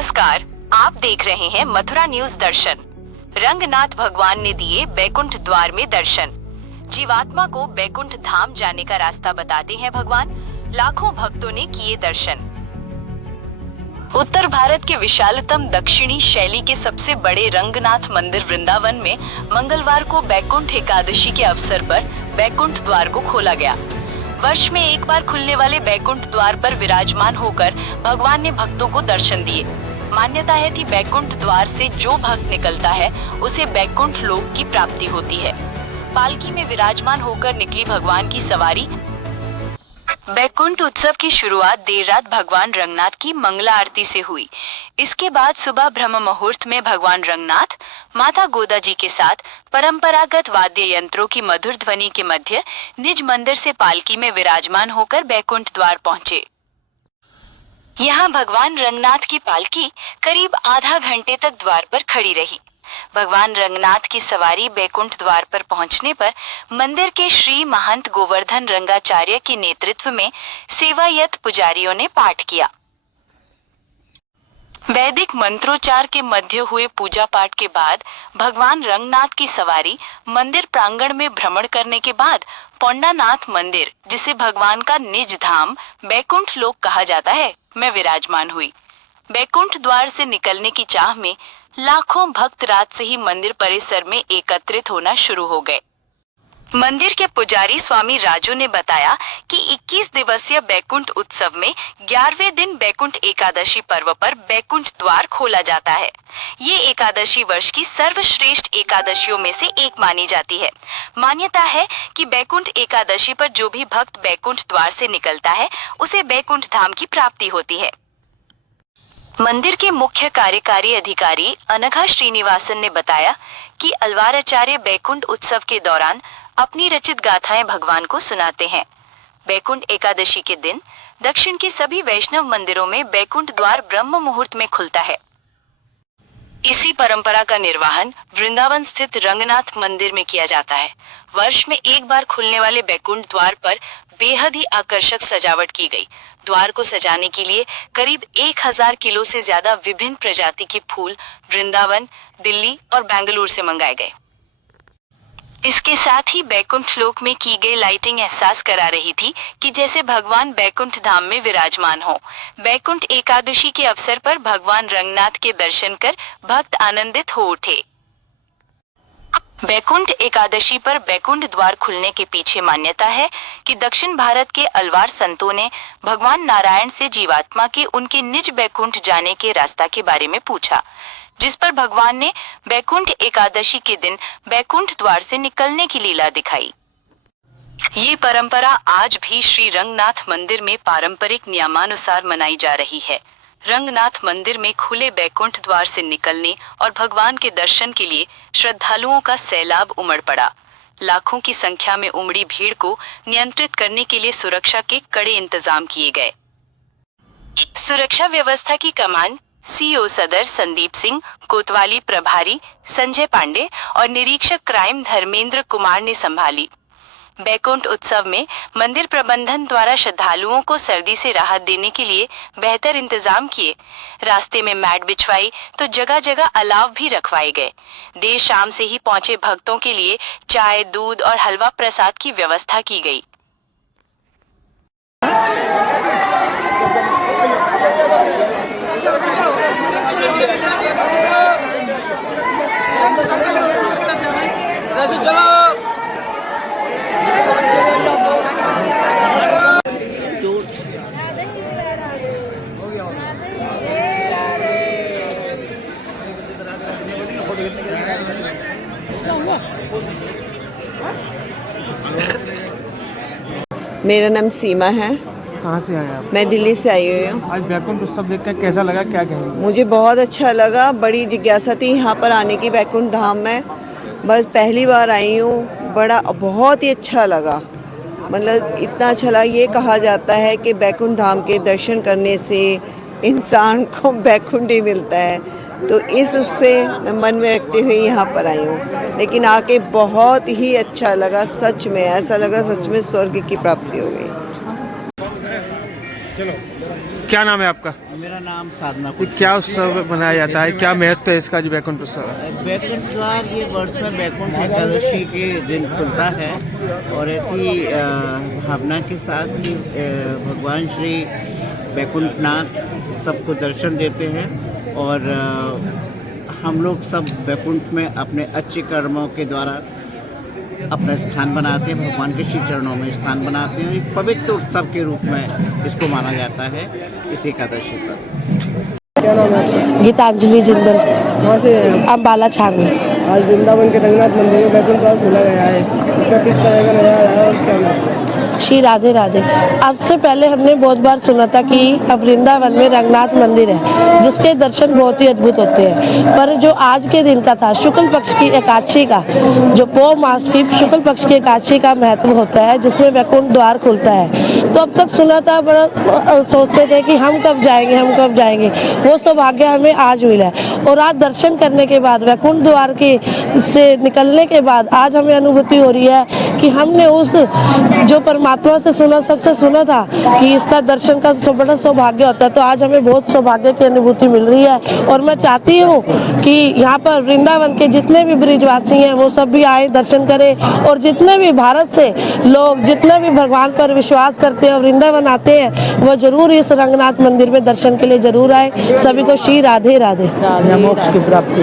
नमस्कार, आप देख रहे हैं मथुरा न्यूज दर्शन। रंगनाथ भगवान ने दिए बैकुंठ द्वार में दर्शन। जीवात्मा को बैकुंठ धाम जाने का रास्ता बताते हैं भगवान। लाखों भक्तों ने किए दर्शन। उत्तर भारत के विशालतम दक्षिणी शैली के सबसे बड़े रंगनाथ मंदिर वृंदावन में मंगलवार को बैकुंठ एकादशी के अवसर पर बैकुंठ द्वार को खोला गया। वर्ष में एक बार खुलने वाले बैकुंठ द्वार पर विराजमान होकर भगवान ने भक्तों को दर्शन दिए। मान्यता है कि बैकुंठ द्वार से जो भक्त निकलता है उसे बैकुंठ लोक की प्राप्ति होती है। पालकी में विराजमान होकर निकली भगवान की सवारी। बैकुंठ उत्सव की शुरुआत देर रात भगवान रंगनाथ की मंगला आरती से हुई। इसके बाद सुबह ब्रह्म मुहूर्त में भगवान रंगनाथ माता गोदा जी के साथ परंपरागत वाद्य यंत्रों की मधुर ध्वनि के मध्य निज मंदिर से पालकी में विराजमान होकर बैकुंठ द्वार पहुंचे। यहाँ भगवान रंगनाथ की पालकी करीब आधा घंटे तक द्वार पर खड़ी रही। भगवान रंगनाथ की सवारी बैकुंठ द्वार पर पहुंचने पर मंदिर के श्री महंत गोवर्धन रंगाचार्य के नेतृत्व में सेवायत पुजारियों ने पाठ किया। वैदिक मंत्रोच्चार के मध्य हुए पूजा पाठ के बाद भगवान रंगनाथ की सवारी मंदिर प्रांगण में भ्रमण करने के बाद पौंडानाथ मंदिर, जिसे भगवान का निज धाम बैकुंठ लोक कहा जाता है, में विराजमान हुई। बैकुंठ द्वार से निकलने की चाह में लाखों भक्त रात से ही मंदिर परिसर में एकत्रित होना शुरू हो गए। मंदिर के पुजारी स्वामी राजू ने बताया कि 21 दिवसीय बैकुंठ उत्सव में 11वें दिन बैकुंठ एकादशी पर्व पर बैकुंठ द्वार खोला जाता है। ये एकादशी वर्ष की सर्वश्रेष्ठ एकादशियों में से एक मानी जाती है। मान्यता है कि बैकुंठ एकादशी पर जो भी भक्त बैकुंठ द्वार से निकलता है उसे बैकुंठ धाम की प्राप्ति होती है। मंदिर के मुख्य कार्यकारी अधिकारी अनघा श्रीनिवासन ने बताया कि अलवाराचार्य बैकुंठ उत्सव के दौरान अपनी रचित गाथाएं भगवान को सुनाते हैं। बैकुंठ एकादशी के दिन दक्षिण के सभी वैष्णव मंदिरों में बैकुंठ द्वार ब्रह्म मुहूर्त में खुलता है। इसी परंपरा का निर्वहन वृंदावन स्थित रंगनाथ मंदिर में किया जाता है। वर्ष में एक बार खुलने वाले बैकुंठ द्वार पर बेहद ही आकर्षक सजावट की गई। द्वार को सजाने के लिए करीब 1000 किलो से ज्यादा विभिन्न प्रजाति के फूल वृंदावन, दिल्ली और बेंगलुरु से मंगाए गए। इसके साथ ही बैकुंठ लोक में की गई लाइटिंग एहसास करा रही थी कि जैसे भगवान बैकुंठ धाम में विराजमान हो। बैकुंठ एकादशी के अवसर पर भगवान रंगनाथ के दर्शन कर भक्त आनंदित हो उठे। बैकुंठ एकादशी पर बैकुंठ द्वार खुलने के पीछे मान्यता है कि दक्षिण भारत के अलवार संतों ने भगवान नारायण से जीवात्मा के उनके निज बैकुंठ जाने के रास्ता के बारे में पूछा, जिस पर भगवान ने बैकुंठ एकादशी के दिन बैकुंठ द्वार से निकलने की लीला दिखाई। ये परंपरा आज भी श्री रंगनाथ मंदिर में पारंपरिक नियमानुसार मनाई जा रही है। रंगनाथ मंदिर में खुले बैकुंठ द्वार से निकलने और भगवान के दर्शन के लिए श्रद्धालुओं का सैलाब उमड़ पड़ा। लाखों की संख्या में उमड़ी भीड़ को नियंत्रित करने के लिए सुरक्षा के कड़े इंतजाम किए गए। सुरक्षा व्यवस्था की कमान सीओ सदर संदीप सिंह, कोतवाली प्रभारी संजय पांडे और निरीक्षक क्राइम धर्मेंद्र कुमार ने संभाली। बैकुंठ उत्सव में मंदिर प्रबंधन द्वारा श्रद्धालुओं को सर्दी से राहत देने के लिए बेहतर इंतजाम किए। रास्ते में मैट बिछवाई तो जगह जगह अलाव भी रखवाए गए। देर शाम से ही पहुंचे भक्तों के लिए चाय, दूध और हलवा प्रसाद की व्यवस्था की गई। मेरा नाम सीमा है। कहाँ से आए आप? मैं दिल्ली से आई हुई हूँ। आज बैकुंठ उत्सव देखकर कैसा लगा, क्या कहेंगे? मुझे बहुत अच्छा लगा। बड़ी जिज्ञासा थी यहाँ पर आने की बैकुंठ धाम में। बस पहली बार आई हूँ। बहुत ही अच्छा लगा। मतलब इतना अच्छा लगा। ये कहा जाता है कि बैकुंठ धाम के दर्शन करने से इंसान को बैकुंठ ही मिलता है, तो इस उससे मैं मन में रखते हुए यहाँ पर आई हूँ। लेकिन आके बहुत ही अच्छा लगा। सच में ऐसा लगा सच में स्वर्ग की प्राप्ति हो गई। क्या नाम है आपका? मेरा नाम साधना ये क्या उत्सव मनाया जाता है, क्या महत्व है इसका जो वैकुंठ उत्सव है? बैकुंठ द्वार ये वर्ष में बैकुंठ एकादशी के दिन खुलता है और ऐसी भावना के साथ ही भगवान श्री बैकुंठनाथ सबको दर्शन देते हैं और हम लोग सब बैकुंठ में अपने अच्छे कर्मों के द्वारा अपना स्थान बनाते हैं, भगवान के श्री चरणों में स्थान बनाते हैं। एक पवित्र उत्सव के रूप में इसको माना जाता है इस एकादशी पर। क्या नाम है आपका? गीतांजलि जिंदल, कहाँ से हैं आप? अब बालाछाड़ में। आज वृंदावन के रंगनाथ मंदिर में बैकुंठ द्वार खोला गया है, इसका किस तरह का नजारा है और क्या नाम है? श्री राधे राधे। अब से पहले हमने बहुत बार सुना था कि अब वृंदावन में रंगनाथ मंदिर है जिसके दर्शन बहुत ही अद्भुत होते हैं, पर जो आज के दिन का था शुक्ल पक्ष की एकादशी का, जो पौ मास की शुक्ल पक्ष की एकादशी का महत्व होता है जिसमें वैकुंठ द्वार खुलता है। तो अब तक सुना था, बड़ा सोचते थे कि हम कब जाएंगे, वो सौभाग्य हमें आज मिला है। और आज दर्शन करने के बाद, वैकुंठ द्वार के से निकलने के बाद आज हमें अनुभूति हो रही है कि हमने उस जो परमात्मा से सबसे सुना था कि इसका दर्शन का बड़ा सौभाग्य होता है, तो आज हमें बहुत सौभाग्य की अनुभूति मिल रही है। और मैं चाहती हूँ कि यहाँ पर वृंदावन के जितने भी ब्रिजवासी हैं वो सब भी आए, दर्शन करें, और जितने भी भारत से लोग जितने भी भगवान पर विश्वास करते हैं और वृंदावन आते हैं वो जरूर इस रंगनाथ मंदिर में दर्शन के लिए जरूर आए। सभी को श्री राधे राधे। मोक्ष की प्राप्ति